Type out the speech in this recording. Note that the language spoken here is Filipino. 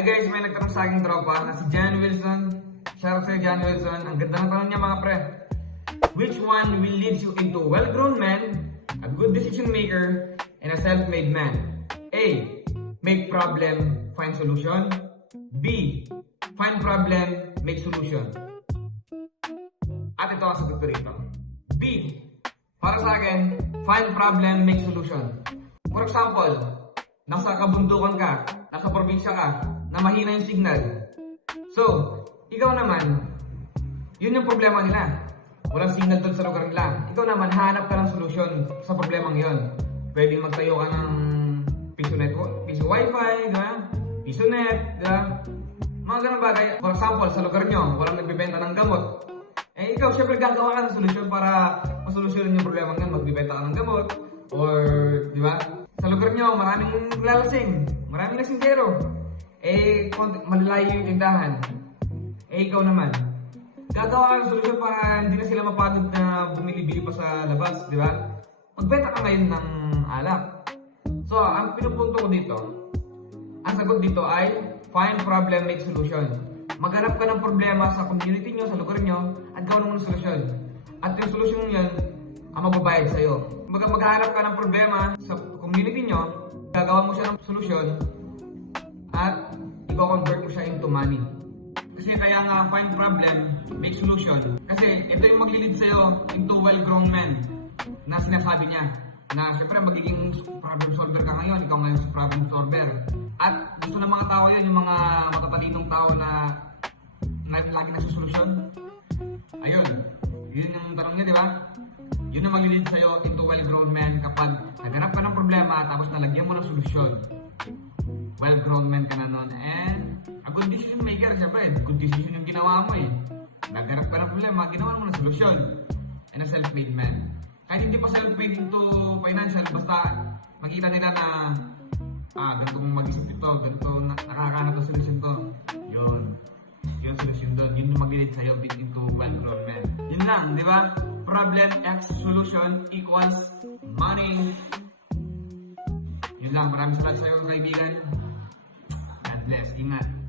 Hi guys, may nagtanong sa aking tropa na si Jan Wilson. Shoutout sa'yo, Jan Wilson. Ang ganda ng tanong niya mga pre. Which one will lead you into a well-grown man, a good decision maker, and a self-made man? A. Make problem, find solution. B. Find problem, make solution. At ito ang sagot ko rito. B. Para sa akin, find problem, make solution. For example, nasa kabundukan ka, nasa probinsya ka, na mahina yung signal. So, ikaw naman, yun yung problema nila. Walang signal doon sa lugar nila. Ikaw naman, hanap ka ng solusyon sa problemang yun. Pwedeng magtayo ka ng piso network, piso wifi, diba? Piso net, diba? Mga ganang bagay. For example, sa lugar nyo, walang nagbibenta ng gamot. Eh, ikaw, syempre gagawa ka ng solusyon para masolusyonan yung problema nga. Magbibenta ka ng gamot. Or, diba? Sa lugar nyo, maraming lalasing. Maraming lasinggero. Eh, malalayo yung tindahan. Eh, ikaw naman. Gagawa ka ng solusyon para hindi na sila mapagod na bumili-bili pa sa labas, di ba? Magbenta ka ngayon ng alak. So, ang pinupunto ko dito, ang sagot dito ay find problem, make solution. Maghanap ka ng problema sa community nyo, sa lugar nyo, at gawin mo ng solusyon. At yung solusyon yun, ang magbabayad sa'yo. Maghanap ka ng problema sa community nyo, gagawa mo siya ng solusyon, at i-convert mo siya into money. Kasi kaya nga find problem, make solution. Kasi ito yung maglilid sa'yo into well-grown man na sinasabi niya. Na syempre magiging problem solver ka ngayon, ikaw ngayon problem solver. At gusto ng mga tao yan, yung mga matatalinong tao na lagi nagsusolusyon. Ayun, yun yung tanong niya, di ba? Yun ang maglilid sa'yo into well-grown man kapag naghanap ka ng problema tapos nalagyan mo ng solusyon. Well-grown man ka na nun, and a good decision maker, syempre, good decision yung ginawa mo eh. Nagharap ka ng problema, ginawa mo ng solusyon. And a self-made man. Kahit hindi pa self-made into financial, basta makita nila na ganito mong mag-isip ito, ganito, nakakahanap ng solusyon to. Yun. Yung solusyon doon. Yun yung mag-lead sa'yo into well-grown man. Yun lang, di ba? Problem x solution equals money. Yun lang. Maraming salamat sa'yo kaibigan. God bless. Ingat.